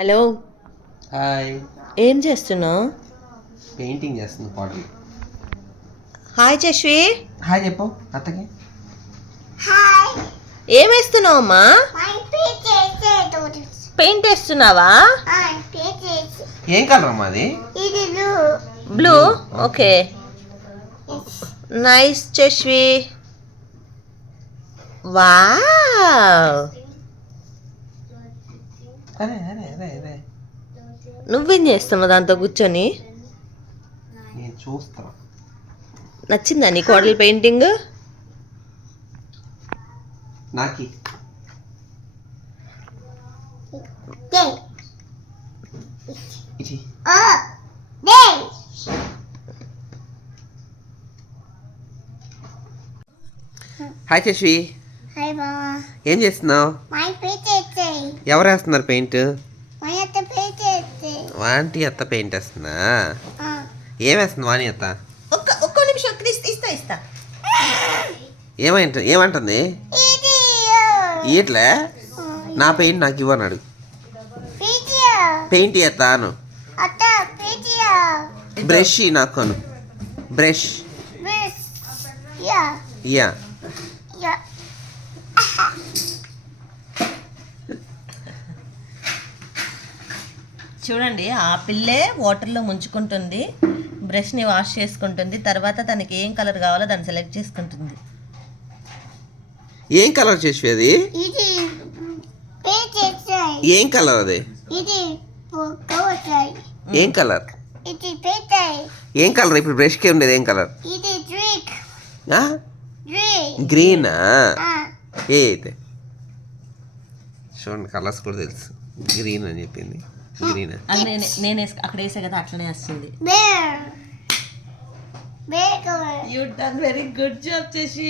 Hello, hi. ఏం చేస్తున్నావు? Painting చేస్తుంది పాటలు. హాయ్ చశ్వి. హాయ్ చెప్పు అత్తకి. ఏం వేస్తున్నావు అమ్మా? పెయింట్ వేస్తున్నావా? ఏం కలర్ అమ్మా అది? Blue. Okay, nice Chashvi. Wow, అరే అరే అరే అరే నువ్వేం చేస్తున్నావు దాంతో కూర్చొని? నేను చూస్తా. నచ్చిందా నీ కోడలి పెయింటింగ్? నాకి ఇది హాయ్ శశి. హాయ్ బావా. ఏం చేస్తున్నావు? మై పెయింట్ ఎవరు వేస్తున్నారు పెయింట్? మై అత్త పెయింట్ వాంటి అత్త పెయింట్ వేస్తుందా? ఏం వేస్తుంది వాణి అత్త? ఒక్క నిమిషం ఇస్తా. ఏమంటుంది? ఇది ఇట్లే నా పెయింట్ నాకు ఇవ్వన్నాడు. పెయింట్ ఎత్తాను. అత్త పెయింట్ బ్రష్ నాకు అను. Brush yeah yeah. యా చూడండి, ఆ పిల్లే వాటర్లో ముంచుకుంటుంది, బ్రష్ని వాష్ చేసుకుంటుంది, తర్వాత తనకి ఏం కలర్ కావాలో దాన్ని సెలెక్ట్ చేసుకుంటుంది. ఏం కలర్ చేసి అది? ఇది పెయింట్ ఏం కలర్ అది? ఇది కవర్ ఏం కలర్? ఇది పెయింట్ ఏం కలర్? ఇప్పుడు బ్రష్కి ఉండేది ఏం కలర్? ఇది డ్రింక్ గ్రీనా? ఏ అయితే చూడండి, కలర్స్ కూడా తెలుసు. గ్రీన్ అని చెప్పింది. గ్రీన్ నేను అక్కడ వేసే కదా, అట్లనే వస్తుంది. Bare colour you done very good job చేసి.